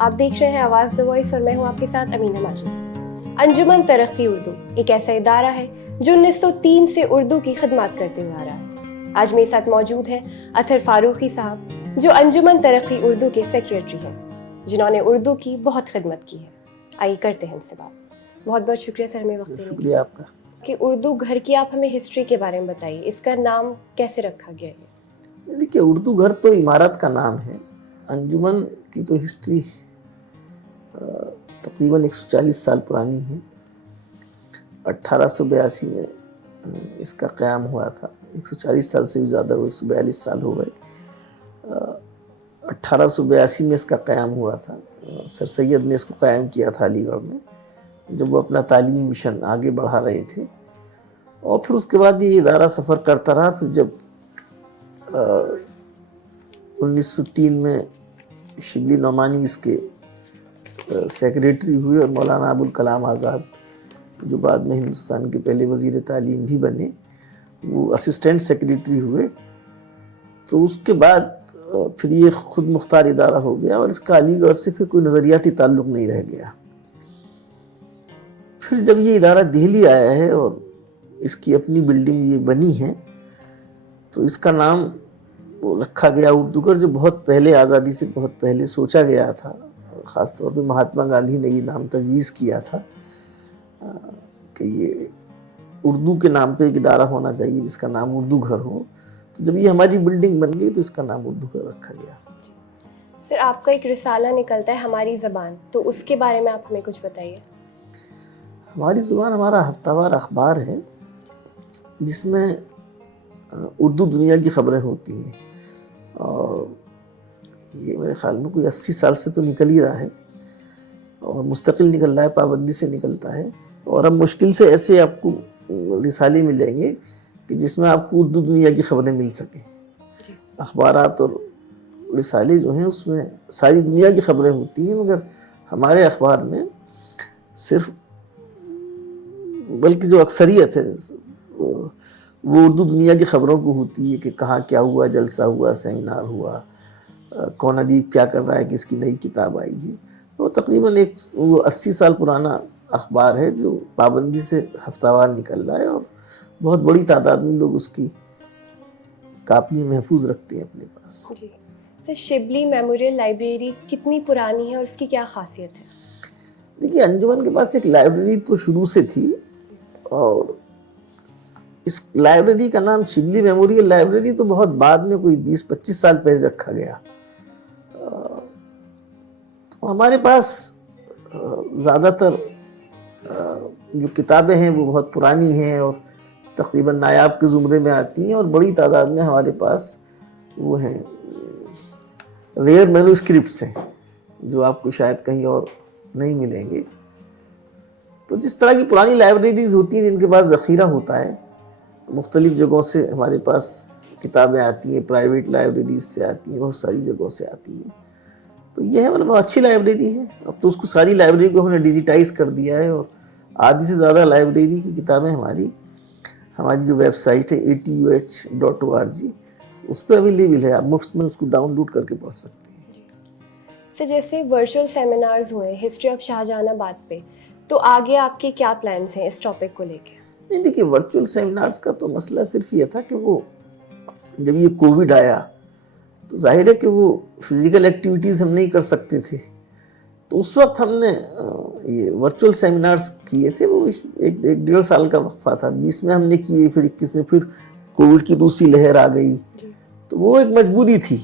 آپ دیکھ رہے ہیں آواز دی وائس اور میں ہوں آپ کے ساتھ امینہ ماجد۔ انجمن ترقی اردو ایک ایسا ادارہ ہے جو 1903 سے اردو کی خدمات کرتے ہوئے آ رہا ہے۔ آج میرے ساتھ موجود ہیں اطہر فاروقی صاحب، جو انجمن ترقی اردو کے سیکریٹری ہیں، جنہوں نے اردو کی بہت خدمت کی ہے۔ آئیے کرتے ہیں ان سے بات۔ بہت بہت شکریہ سر ہمیں وقت دینے کے لیے۔ شکریہ آپ کا۔ کہ اردو گھر کی آپ ہمیں ہسٹری کے بارے میں بتائیے، اس کا نام کیسے رکھا گیا ہے؟ دیکھیے، اردو گھر تو عمارت کا نام ہے۔ انجمن کی تو ہسٹری تقریباً 140 سال پرانی ہے۔ 1882 میں اس کا قیام ہوا تھا۔ 140 سال سے بھی زیادہ ہوئے، 142 سال ہو گئے۔ 1882 میں اس کا قیام ہوا تھا۔ سر سید نے اس کو قائم کیا تھا علی گڑھ میں، جب وہ اپنا تعلیمی مشن آگے بڑھا رہے تھے، اور پھر اس کے بعد یہ ادارہ سفر کرتا رہا۔ پھر جب 1903 میں شبلی نعمانی اس کے سیکریٹری ہوئے، اور مولانا ابوالکلام آزاد جو بعد میں ہندوستان کے پہلے وزیر تعلیم بھی بنے، وہ اسسٹنٹ سیکریٹری ہوئے۔ تو اس کے بعد پھر یہ خود مختار ادارہ ہو گیا، اور اس کا علی گڑھ سے پھر کوئی نظریاتی تعلق نہیں رہ گیا۔ پھر جب یہ ادارہ دہلی آیا ہے اور اس کی اپنی بلڈنگ یہ بنی ہے، تو اس کا نام رکھا گیا اردو گھر، جو بہت پہلے، آزادی سے بہت پہلے سوچا گیا تھا۔ خاص طور پہ مہاتما گاندھی نے یہ نام تجویز کیا تھا کہ یہ اردو کے نام پہ ایک ادارہ ہونا چاہیے جس کا نام اردو گھر ہو۔ تو جب یہ ہماری بلڈنگ بن گئی تو اس کا نام اردو گھر رکھا گیا۔ سر، آپ کا ایک رسالہ نکلتا ہے ہماری زبان، تو اس کے بارے میں آپ ہمیں کچھ بتائیے۔ ہماری زبان ہمارا ہفتہ وار اخبار ہے، جس میں اردو دنیا کی خبریں ہوتی ہیں، اور یہ میرے خیال میں کوئی 80 سال سے تو نکل ہی رہا ہے، اور مستقل نکل رہا ہے، پابندی سے نکلتا ہے۔ اور اب مشکل سے ایسے آپ کو رسالے ملیں گے کہ جس میں آپ کو اردو دنیا کی خبریں مل سکیں۔ اخبارات اور رسالے جو ہیں اس میں ساری دنیا کی خبریں ہوتی ہیں، مگر ہمارے اخبار میں صرف، بلکہ جو اکثریت ہے وہ اردو دنیا کی خبروں کو ہوتی ہے، کہ کہاں کیا ہوا، جلسہ ہوا، سیمینار ہوا، کون ادیب کیا کر رہا ہے، کس کی نئی کتاب آئی ہے۔ وہ تقریباً ایک 80 سال پرانا اخبار ہے جو پابندی سے ہفتہ وار نکل رہا ہے، اور بہت بڑی تعداد میں لوگ اس کی کاپی محفوظ رکھتے ہیں اپنے پاس۔ جی سر، شبلی میموریل لائبریری کتنی پرانی ہے اور اس کی کیا خاصیت ہے؟ دیکھیے، انجمن کے پاس ایک لائبریری تو شروع سے تھی، اور اس لائبریری کا نام شبلی میموریل لائبریری تو بہت بعد میں، کوئی 20-25 سال پہلے رکھا گیا۔ تو ہمارے پاس زیادہ تر جو کتابیں ہیں وہ بہت پرانی ہیں، اور تقریباً نایاب کے زمرے میں آتی ہیں، اور بڑی تعداد میں ہمارے پاس وہ ہیں ریئر مینوسکرپٹس ہیں، جو آپ کو شاید کہیں اور نہیں ملیں گے۔ تو جس طرح کی پرانی لائبریریز ہوتی ہیں جن کے پاس ذخیرہ ہوتا ہے، مختلف جگہوں سے ہمارے پاس کتابیں آتی ہیں، پرائیویٹ لائبریریز سے آتی ہیں، بہت ساری جگہوں سے آتی ہیں۔ تو یہ ہے، مطلب اچھی لائبریری ہے۔ اب تو اس کو ساری لائبریری کو ہم نے ڈیجیٹائز کر دیا ہے، اور آدھی سے زیادہ لائبریری کی کتابیں ہماری جو ویب سائٹ ہے atuh.org، اس پہ اویلیبل ہے۔ آپ مفت میں اس کو ڈاؤن لوڈ کر کے پڑھ سکتے ہیں۔ سر، جیسے ورچوئل سیمینارز ہوئے ہسٹری آف شاہجہان آباد پہ، تو آگے آپ کے کیا پلانس ہیں اس ٹاپک کو لے کے؟ نہیں، دیکھیے، ورچوئل سیمینارز کا تو مسئلہ صرف یہ تھا کہ وہ جب یہ کووڈ آیا تو ظاہر ہے کہ وہ فزیکل ایکٹیویٹیز ہم نہیں کر سکتے تھے، تو اس وقت ہم نے یہ ورچوئل سیمینارز کیے تھے۔ وہ ایک 1.5 سال کا وقفہ تھا، 20 میں ہم نے کیے، پھر 21 میں پھر کووڈ کی دوسری لہر آ گئی، تو وہ ایک مجبوری تھی۔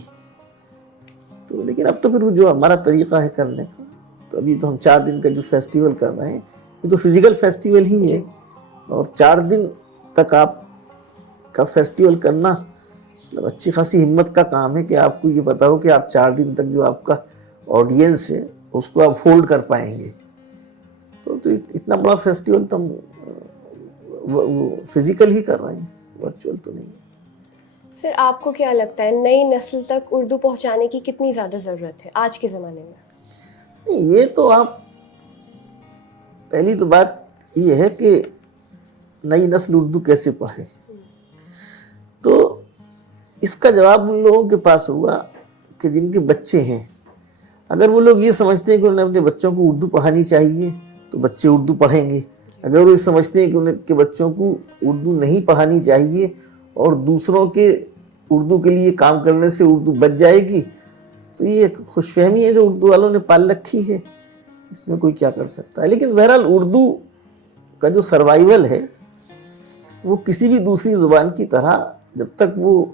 تو لیکن اب تو پھر جو ہمارا طریقہ ہے کرنے کا، تو ابھی تو ہم 4 دن کا جو فیسٹیول کر رہے ہیں، یہ تو فزیکل فیسٹیول ہی ہے، اور 4 دن تک آپ کا فیسٹیول کرنا اچھی خاصی ہمت کا کام ہے، کہ آپ کو یہ پتا ہو کہ آپ 4 دن تک جو آپ کا آڈینس ہے اس کو آپ ہولڈ کر پائیں گے۔ تو اتنا بڑا فیسٹیول تو ہم فزیکل ہی کر رہے ہیں، ورچوئل تو نہیں۔ سر، آپ کو کیا لگتا ہے نئی نسل تک اردو پہنچانے کی کتنی زیادہ ضرورت ہے آج کے زمانے میں؟ یہ تو آپ، پہلی تو بات یہ ہے کہ نئی نسل اردو کیسے پڑھے، تو اس کا جواب ان لوگوں کے پاس ہوگا کہ جن کے بچے ہیں، اگر وہ لوگ یہ سمجھتے ہیں کہ انہیں اپنے بچوں کو اردو پڑھانی چاہیے تو بچے اردو پڑھیں گے. اگر وہ یہ سمجھتے ہیں کہ ان کے بچوں کو اردو نہیں پڑھانی چاہیے اور دوسروں کے اردو کے لیے کام کرنے سے اردو بچ جائے گی, تو یہ ایک خوش فہمی ہے جو اردو والوں نے پال رکھی ہے, اس میں کوئی کیا کر سکتا ہے. لیکن بہرحال اردو کا جو سروائیول ہے وہ کسی بھی دوسری زبان کی طرح جب تک وہ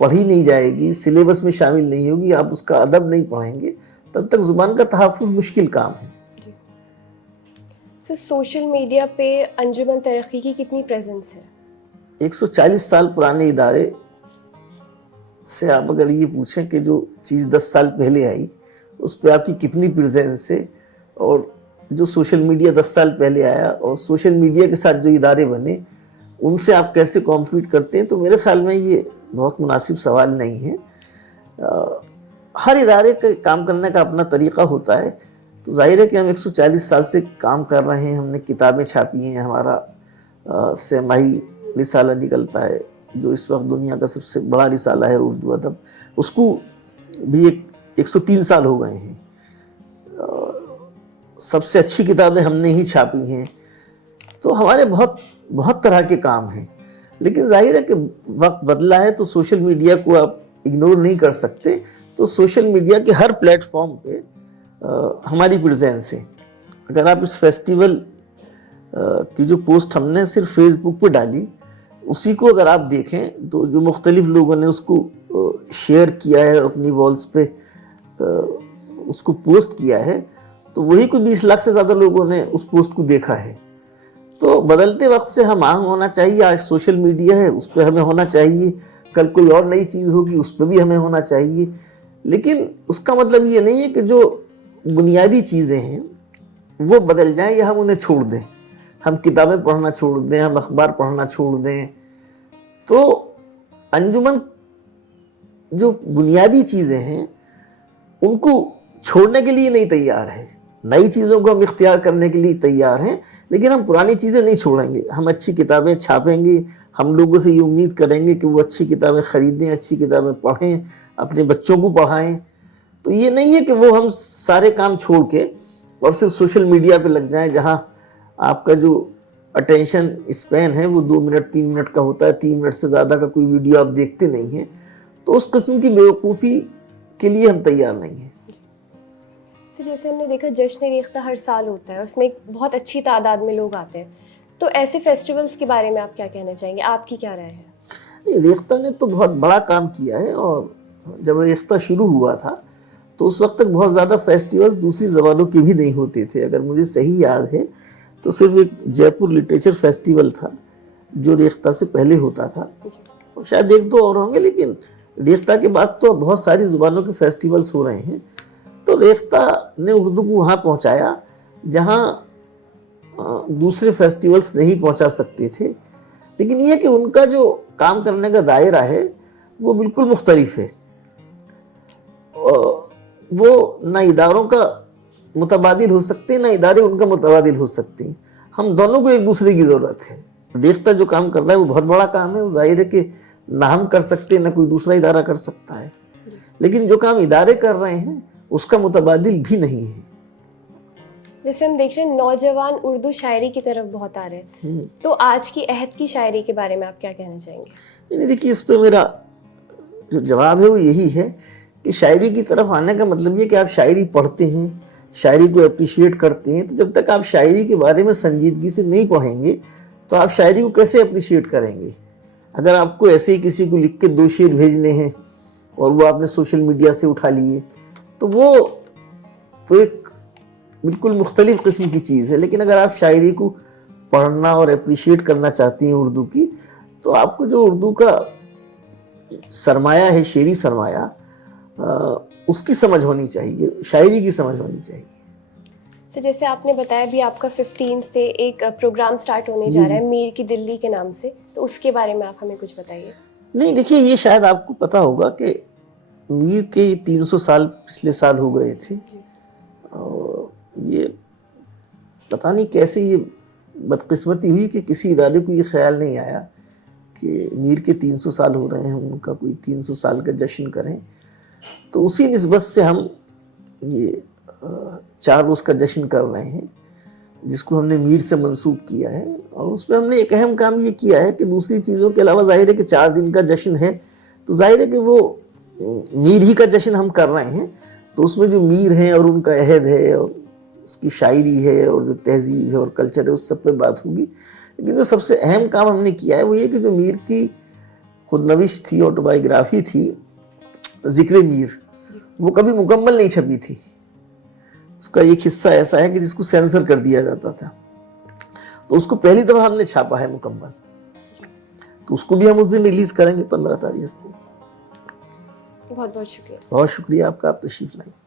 پڑھی نہیں جائے گی, سلیبس میں شامل نہیں ہوگی, آپ اس کا ادب نہیں پڑھیں گے, تب تک زبان کا تحفظ مشکل کام ہے. سر سوشل میڈیا پہ انجمن ترقی کی کتنی پریزنس ہے؟ 140 سال پرانے ادارے سے آپ اگر یہ پوچھیں کہ جو چیز 10 سال پہلے آئی اس پہ آپ کی کتنی پریزنس ہے, اور جو سوشل میڈیا 10 سال پہلے آیا اور سوشل میڈیا کے ساتھ جو ادارے بنے ان سے آپ کیسے کمپیٹ کرتے ہیں, تو میرے خیال میں یہ بہت مناسب سوال نہیں ہے. ہر ادارے کے کام کرنے کا اپنا طریقہ ہوتا ہے. تو ظاہر ہے کہ ہم 140 سال سے کام کر رہے ہیں, ہم نے کتابیں چھاپی ہیں, ہمارا سہ-ماہی رسالہ نکلتا ہے جو اس وقت دنیا کا سب سے بڑا رسالہ ہے اردو ادب, اس کو بھی 103 سال ہو گئے ہیں. سب سے اچھی کتابیں ہم نے ہی چھاپی ہیں. تو ہمارے بہت طرح کے کام ہیں, لیکن ظاہر ہے کہ وقت بدلا ہے تو سوشل میڈیا کو آپ اگنور نہیں کر سکتے. تو سوشل میڈیا کے ہر پلیٹ فارم پہ ہماری پریزنس ہے. اگر آپ اس فیسٹیول کی جو پوسٹ ہم نے صرف فیس بک پہ ڈالی اسی کو اگر آپ دیکھیں تو جو مختلف لوگوں نے اس کو شیئر کیا ہے اور اپنی والز پہ اس کو پوسٹ کیا ہے, تو وہی کوئی 20 لاکھ سے زیادہ لوگوں نے اس پوسٹ کو دیکھا ہے. تو بدلتے وقت سے ہم آہنگ ہونا چاہیے. آج سوشل میڈیا ہے اس پہ ہمیں ہونا چاہیے, کل کوئی اور نئی چیز ہوگی اس پہ بھی ہمیں ہونا چاہیے. لیکن اس کا مطلب یہ نہیں ہے کہ جو بنیادی چیزیں ہیں وہ بدل جائیں یا ہم انہیں چھوڑ دیں, ہم کتابیں پڑھنا چھوڑ دیں, ہم اخبار پڑھنا چھوڑ دیں. تو انجمن جو بنیادی چیزیں ہیں ان کو چھوڑنے کے لیے نہیں تیار ہے. نئی چیزوں کو ہم اختیار کرنے کے لیے تیار ہیں, لیکن ہم پرانی چیزیں نہیں چھوڑیں گے. ہم اچھی کتابیں چھاپیں گے, ہم لوگوں سے یہ امید کریں گے کہ وہ اچھی کتابیں خریدیں, اچھی کتابیں پڑھیں, اپنے بچوں کو پڑھائیں. تو یہ نہیں ہے کہ وہ ہم سارے کام چھوڑ کے اور صرف سوشل میڈیا پہ لگ جائیں جہاں آپ کا جو اٹینشن اسپین ہے وہ 2 منٹ 3 منٹ کا ہوتا ہے, 3 منٹ سے زیادہ کا کوئی ویڈیو آپ دیکھتے نہیں ہیں. تو اس قسم کی بیوقوفی کے لیے ہم تیار نہیں ہیں. جیسے ہم نے دیکھا جشن ریختہ ہر سال ہوتا ہے, اس میں ایک بہت اچھی تعداد میں لوگ آتے ہیں, تو ایسے فیسٹیولز کے بارے میں آپ کیا کہنا چاہیں گے, آپ کی کیا رائے ہے؟ ریختہ نے تو بہت بڑا کام کیا ہے, اور جب ریختہ شروع ہوا تھا تو اس وقت تک بہت زیادہ فیسٹیولز دوسری زبانوں کے بھی نہیں ہوتے تھے. اگر مجھے صحیح یاد ہے تو صرف ایک جے پور لٹریچر فیسٹیول تھا جو ریختہ سے پہلے ہوتا تھا, اور شاید 1-2 اور ہوں گے, لیکن ریختہ کے بعد تو بہت ساری زبانوں کے فیسٹیولز ہو رہے ہیں. تو ریختہ نے اردو کو وہاں پہنچایا جہاں دوسرے فیسٹیولز نہیں پہنچا سکتے تھے. لیکن یہ کہ ان کا جو کام کرنے کا دائرہ ہے وہ بالکل مختلف ہے. وہ نہ اداروں کا متبادل ہو سکتے ہیں نہ ادارے ان کا متبادل ہو سکتے ہیں. ہم دونوں کو ایک دوسرے کی ضرورت ہے. ریختہ جو کام کر رہا ہے وہ بہت بڑا کام ہے, وہ ظاہر ہے کہ نہ ہم کر سکتے نہ کوئی دوسرا ادارہ کر سکتا ہے. لیکن جو کام ادارے کر رہے ہیں اس کا متبادل بھی نہیں ہے. جیسے ہم دیکھ رہے ہیں نوجوان اردو شاعری کی طرف بہت آ رہے ہیں, تو آج کی عہد کی شاعری کے بارے میں آپ کیا کہنا چاہیں گے؟ دیکھیے اس پہ میرا جو جواب ہے وہ یہی ہے کہ شاعری کی طرف آنے کا مطلب یہ کہ آپ شاعری پڑھتے ہیں, شاعری کو اپریشیٹ کرتے ہیں. تو جب تک آپ شاعری کے بارے میں سنجیدگی سے نہیں پڑھیں گے تو آپ شاعری کو کیسے اپریشیٹ کریں گے؟ اگر آپ کو ایسے ہی کسی کو لکھ کے 2 شعر بھیجنے ہیں اور وہ آپ نے سوشل میڈیا سے اٹھا لیے تو وہ تو ایک بالکل مختلف قسم کی چیز ہے. لیکن اگر آپ شاعری کو پڑھنا اور اپریشیٹ کرنا چاہتی ہیں اردو کی, تو آپ کو جو اردو کا سرمایہ ہے, شعری سرمایہ, اس کی سمجھ ہونی چاہیے, شاعری کی سمجھ ہونی چاہیے. جیسے آپ نے بتایا بھی آپ کا 15 سے ایک پروگرام سٹارٹ ہونے جا رہا ہے میر کی دلی کے نام سے, تو اس کے بارے میں آپ ہمیں کچھ بتائیے. نہیں دیکھیے, یہ شاید آپ کو پتا ہوگا کہ میر کے 300 سال پچھلے سال ہو گئے تھے. اور یہ پتہ نہیں کیسے یہ بدقسمتی ہوئی کہ کسی ادارے کو یہ خیال نہیں آیا کہ میر کے 300 سال ہو رہے ہیں, ان کا کوئی 300 سال کا جشن کریں. تو اسی نسبت سے ہم یہ 4 روز کا جشن کر رہے ہیں جس کو ہم نے میر سے منسوب کیا ہے, اور اس میں ہم نے ایک اہم کام یہ کیا ہے کہ دوسری چیزوں کے علاوہ ظاہر ہے کہ 4 دن کا جشن ہے تو ظاہر ہے کہ وہ میر ہی کا جشن ہم کر رہے ہیں, تو اس میں جو میر ہیں اور ان کا عہد ہے اور اس کی شاعری ہے اور جو تہذیب ہے اور کلچر ہے اس سب پہ بات ہوگی. لیکن جو سب سے اہم کام ہم نے کیا ہے وہ یہ کہ جو میر کی خود نوشت تھی, آٹوبایوگرافی تھی ذکر میر, وہ کبھی مکمل نہیں چھپی تھی. اس کا ایک حصہ ایسا ہے کہ جس کو سینسر کر دیا جاتا تھا, تو اس کو پہلی دفعہ ہم نے چھاپا ہے مکمل, تو اس کو بھی ہم اس دن ریلیز کریں گے 15 تاریخ کو. بہت بہت شکریہ. بہت شکریہ آپ کا, آپ تشریف لائیں.